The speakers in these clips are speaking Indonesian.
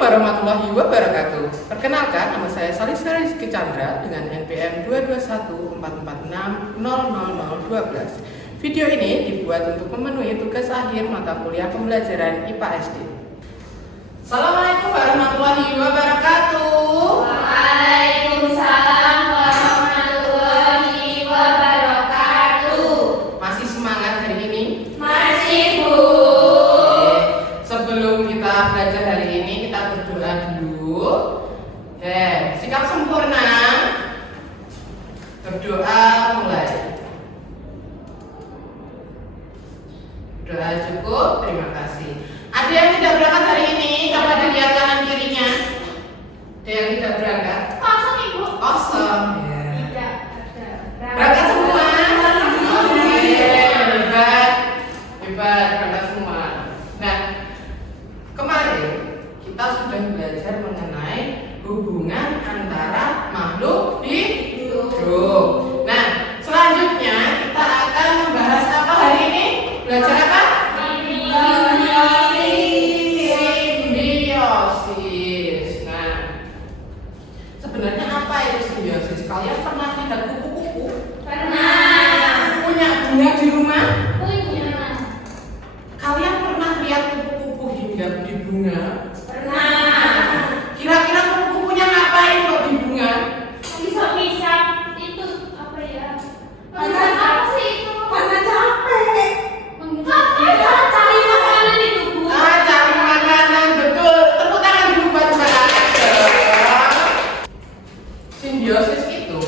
warahmatullahi wabarakatuh. Perkenalkan, nama saya Salisa Rizky Chandra dengan NPM 22144600012. Video ini dibuat untuk memenuhi tugas akhir mata kuliah pembelajaran IPA SD. Assalamualaikum warahmatullahi wabarakatuh. Waalaikumsalam warahmatullahi wabarakatuh. Masih semangat hari ini? Masih, Bu. Sebelum kita belajar hari ini, kita berdoa dulu. Sikap sempurna. Berdoa mulai. Doa cukup, terima kasih. Ada yang tidak berangkat hari ini? Coba dilihat kanan kirinya. Ada yang tidak berangkat? Kosong, Ibu. Kosong. Tidak ada. Berangkat semua? Oke, hebat. Hebat, berangkat semua. Nah, kemarin kita sudah belajar mengenai hubungan antara makhluk hidup. Nah, selanjutnya kita akan membahas apa hari ini? Belajar apa? Simbiosis. Nah, sebenarnya apa itu simbiosis? Kalian pernah lihat kupu-kupu? Pernah. Punya bunga di rumah? Punya. Kalian pernah lihat kupu-kupu hinggap di bunga? Pernah. Kira-kira kupu-kupunya ngapain kok di bunga? Bisa itu apa ya? Mengisap apa sih itu? Karena capek. Cari makanan itu, Bu. Cari makanan, betul. Tepuk tangan dulu buat Mbak Ade. Simbiosis itu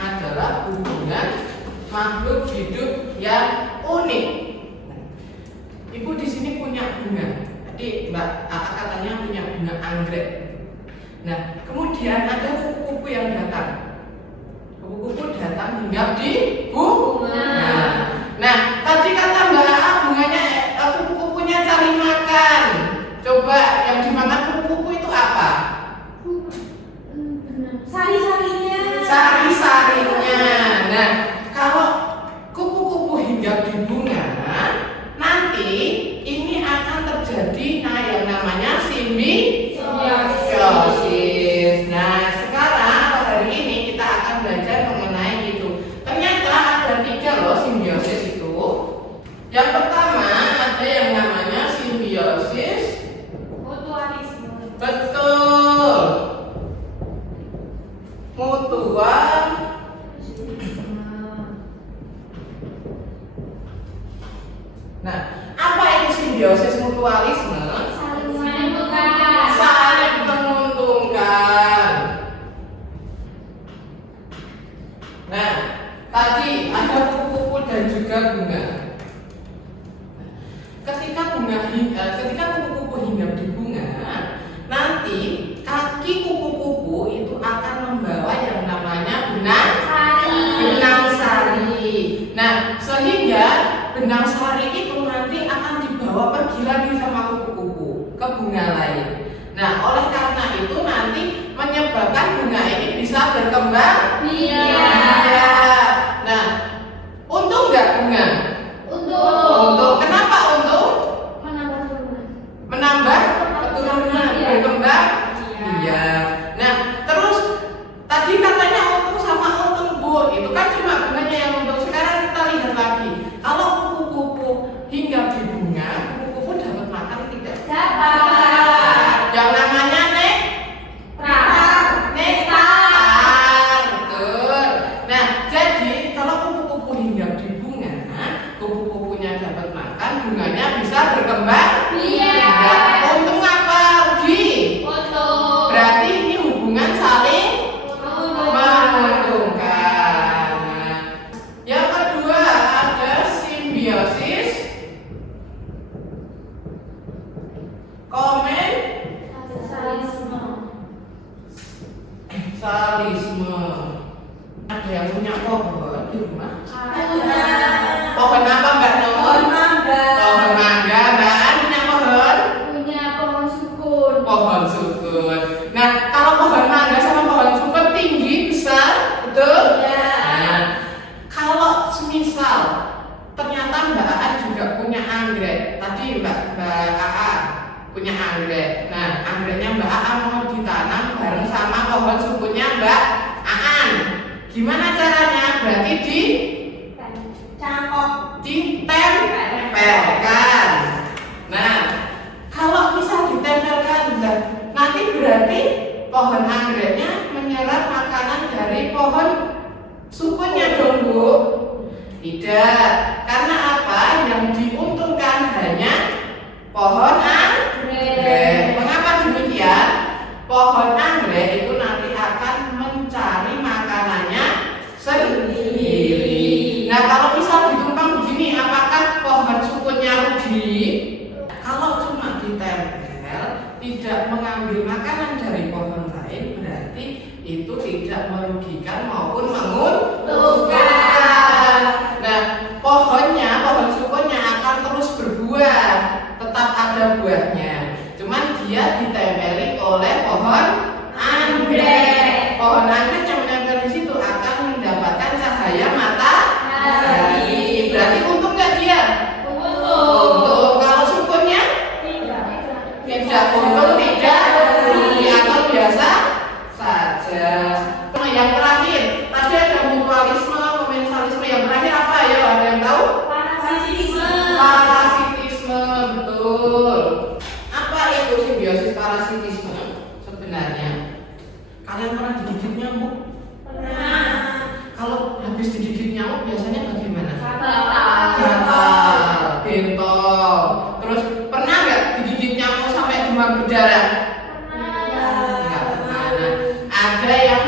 adalah hubungan makhluk hidup yang unik. Ibu di sini punya bunga. Tadi Mbak Aka katanya punya bunga anggrek. Nah, kemudian ada kupu-kupu yang datang. Kupu-kupu datang hinggap di bunga. Nah, tadi kata Mbak Aka bunganya kupu-kupunya cari makan. Coba yang dimakan kupu-kupu itu apa? Sari-sarinya. Sari-sarinya. Nah, kalau kupu-kupu hinggap di bunga, nanti ini akan terjadi yang namanya simbiosis. Nah, sekarang hari ini kita akan belajar mengenai itu. Ternyata ada 3 loh simbiosis itu. Yang pertama ada yang namanya simbiosis. Mutualisme. Betul. Mutual. Nah, apa itu simbiosis mutualisme? Saling menguntungkan. Saling menguntungkan. Nah, tadi ada kupu-kupu dan juga bunga. Ketika kupu-kupu hinggap di bunga, nanti kaki kupu-kupu itu akan membawa yang namanya benang sari. Nah, sehingga benang sari itu nanti akan dibawa pergi lagi sama kupu-kupu ke bunga lain. Nah, oleh karena itu nanti menyebabkan bunga ini bisa berkembang. Iya. Nah, untung nggak bunga? Untung. Kenapa untung? Menambah keturunan, berkembang. Iya. Nah, terus tadi katanya untung sama untung, Bu. Itu kan cuma bunganya yang untung. Sekarang kita lihat lagi. Kalau kupu-kupu hinggap di bunga, kupu-kupu dapat makan tidak? Dapat. Yang namanya nektar. Betul. Nah, jadi kalau kupu-kupu hinggap di bunga, kupu-kupunya dapat makan, bunganya bisa berkembang. Iya. Untung apa rugi? Untung. Berarti ini hubungan saling menguntungkan. Nah, yang kedua ada simbiosis komensalisme. Ada yang punya pohon di rumah? Pohon apa Mbak Nomor? Pohon mangga. Mbak An punya pohon? Punya pohon sukun. Pohon sukun. Nah, kalau pohon mangga sama pohon sukun tinggi, besar, betul? Iya. Nah, kalau semisal ternyata Mbak Aan juga punya anggrek. Tadi Mbak AA punya anggrek. Nah, anggreknya Mbak Aa mau ditanam bareng sama pohon sukunnya Mbak Aan. Gimana caranya? Berarti ditempelkan. Nah, kalau bisa ditempelkan, nanti berarti pohon anggreknya menyerap makanan dari pohon sukunnya dong, Bu? Tidak. Karena apa? Yang diuntungkan hanya pohon anggrek. Mengapa demikian? Pohon anggrek itu nanti akan mencari makanannya sendiri. Nah, kalau misal ditumpang begini, apakah pohon sukunnya rugi? Kalau cuma ditempel, tidak mengambil makanan dari pohon lain, berarti itu tidak merugikan maupun menguntungkan. Nah, pohon sukunnya akan terus berbuah, tetap ada buahnya. Cuman dia ditempeli oleh pohon anggrek. Pohon anggrek yang menempel di situ akan mendapatkan cahaya matahari. Berarti untung nggak dia? Untung. Kalau sukunnya tidak untung, tidak rugi atau biasa saja. Yang terakhir, tadi ada mutualisme, komensalisme. Yang terakhir apa ya? Ada yang tahu? Parasitisme, betul. Apa itu simbiosis parasitisme sebenarnya? Kalian pernah digigit nyamuk? Pernah. Kalau habis digigit nyamuk biasanya bagaimana? Gatal. Bentol. Terus pernah nggak digigit nyamuk sampai demam berdarah? Nggak pernah. Nah, ada yang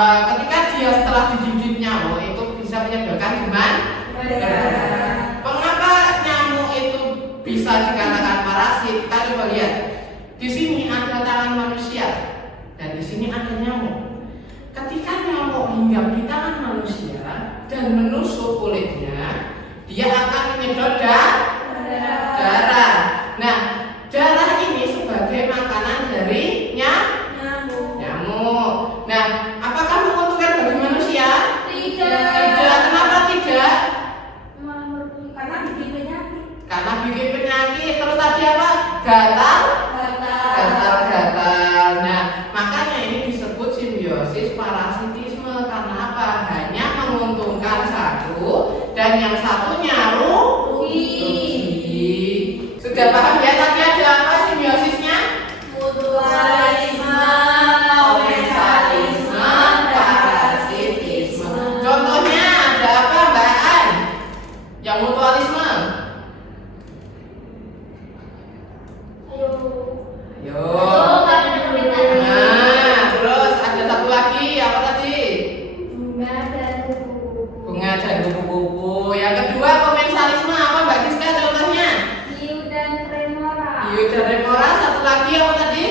ketika dia setelah digigit nyamuk itu bisa menyebabkan demam berdarah. Mengapa nyamuk itu bisa dikatakan parasit? Kita coba lihat. Di sini ada tangan manusia dan di sini ada nyamuk. Ketika nyamuk hinggap di tangan manusia dan menusuk kulitnya, dia akan menyedot darah. Nah, darah ini sebagai makanan dari nyamuk. Nah, apakah menguntungkan bagi manusia? Tidak. Kenapa tidak? Karena bikin penyakit. Terus tadi apa? Gatal. Nah, makanya ini disebut simbiosis parasitisme. Karena apa? Hanya menguntungkan satu dan yang satunya rugi. Sudah paham ya? Tadi ada apa simbiosisnya? Mutualisme, komensalisme, parasitisme. Contohnya ada apa, Mbak An? Yang mutualisme? Ayo. Nah, terus ada satu lagi apa tadi? Bunga dan kupu-kupu. Yang kedua komensalisme apa, Mbak Giska contohnya? Hiu dan remora. Satu lagi apa tadi?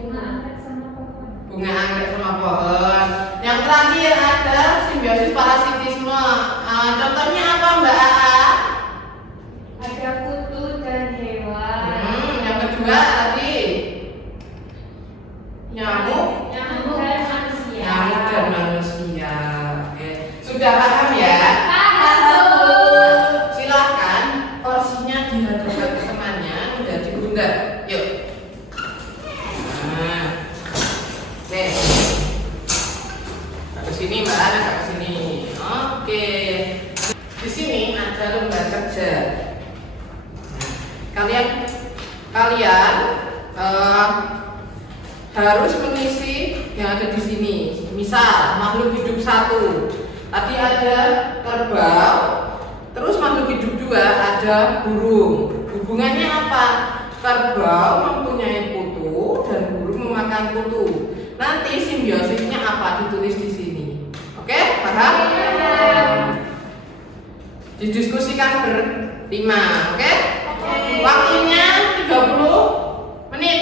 Bunga anggrek sama pohon. Bunga anggrek sama pohon. Yang terakhir ada simbiosis parasitisme. Contohnya apa, Mbak Aa? Ada kutu dan hewan. Yang kedua tadi nyamuk dan manusia. Oke. Sudah paham ya? Silahkan porsinya dihadapkan ke temannya menjadi bunda. Yuk. Nah. Oke. Ke sini Mbak Ana, ke sini. Oke. Di sini ada lembar kerja. Kalian harus mengisi yang ada di sini. Misal makhluk hidup satu, tadi ada kerbau, terus makhluk hidup dua ada burung. Hubungannya apa? Kerbau mempunyai kutu dan burung memakan kutu. Nanti simbiosisnya apa? Ditulis di sini. Oke, paham? Didiskusikan berlima. Oke? Waktunya 30 menit.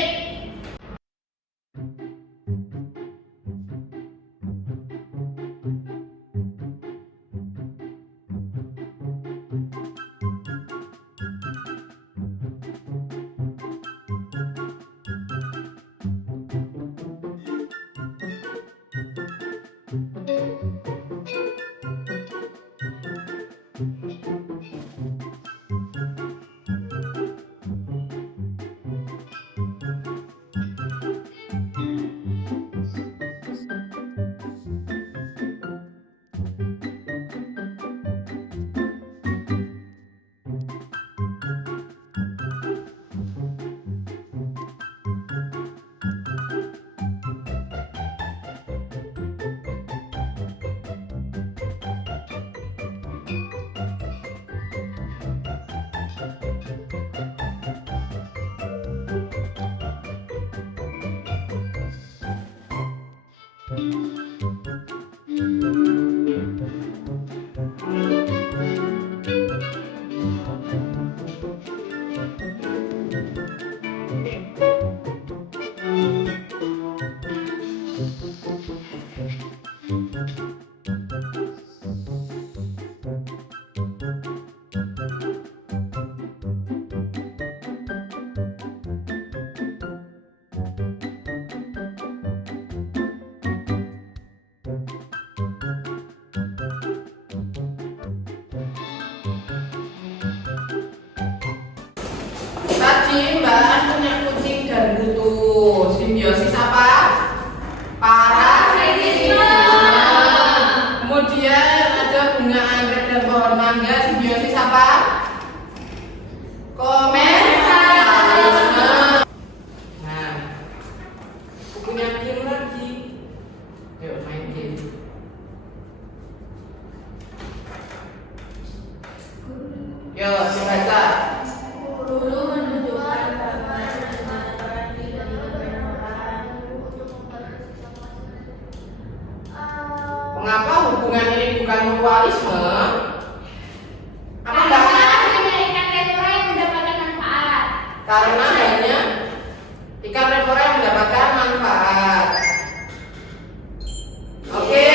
Karena banyak ikan tempura yang mendapatkan manfaat. Oke.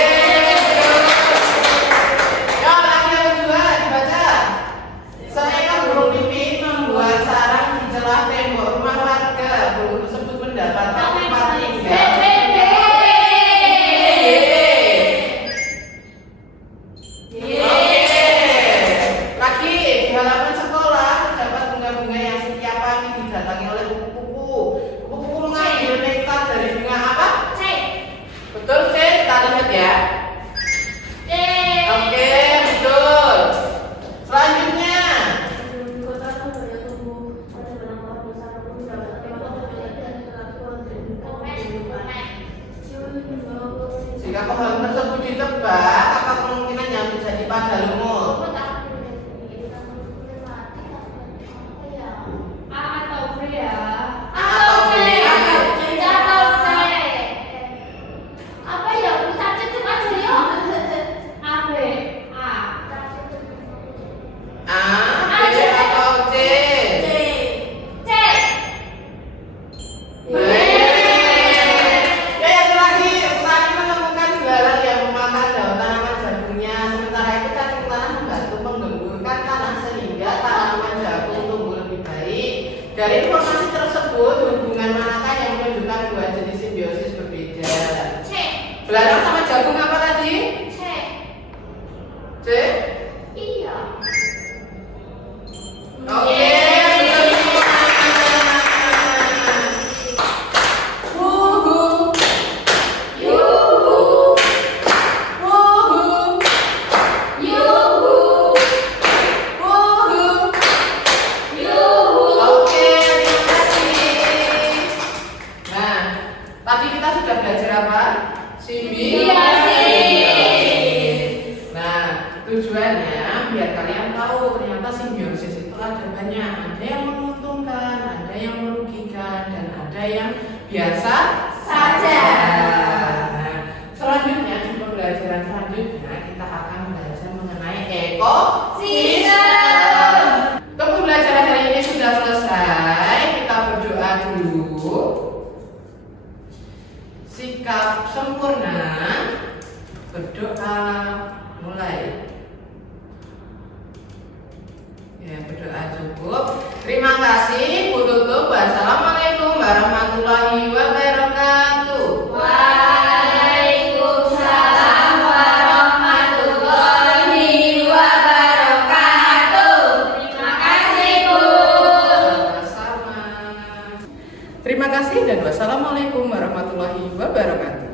Ya, lagi yang kedua dibaca. Seekor burung pipit membuat sarang di celah tembok rumah warga. Burung tersebut mendapatkan tempat tinggal. Lagi di halaman sekolah terdapat bunga-bunga yang setiap pagi didatangi oleh kupu-kupu. Kupu-kupu mengambil nektar dari bunga apa? Betul, C. Kita lihat ya. Oke, betul. Selanjutnya, jika pohon tersebut ditebak, apa kemungkinannya menjadi pada lumut? A, B, atau C? B. Ya, yang terakhir, petani menemukan belalang yang memakan daun tanaman jagungnya. Sementara itu cacing tanah membantu menggemburkan tanah sehingga tanaman jagung tumbuh lebih baik. Dari informasi tersebut, hubungan manakah yang menunjukkan dua jenis simbiosis berbeda? Belalang sama jagung apa tadi? C? Oke. Wuhu. Yuhu. Wuhu. Yuhu. Wuhu. Oke, terima kasih. Nah, tadi kita sudah belajar apa? Simbiosis. Nah, tujuannya biar kalian tahu ternyata simbiosis itu ada banyak. Ada yang menguntungkan, ada yang merugikan, dan ada yang biasa saja. Nah, selanjutnya di pembelajaran selanjutnya kita akan belajar mengenai ekosistem. Untuk pembelajaran hari ini sudah selesai. Kita berdoa dulu. Sikap sempurna. Berdoa mulai. Ya, berdoa cukup. Terima kasih. Tutup. Wassalamualaikum warahmatullahi wabarakatuh. Waalaikumsalam warahmatullahi wabarakatuh. Terima kasih, Bu. Sama-sama. Terima kasih dan wassalamualaikum warahmatullahi wabarakatuh.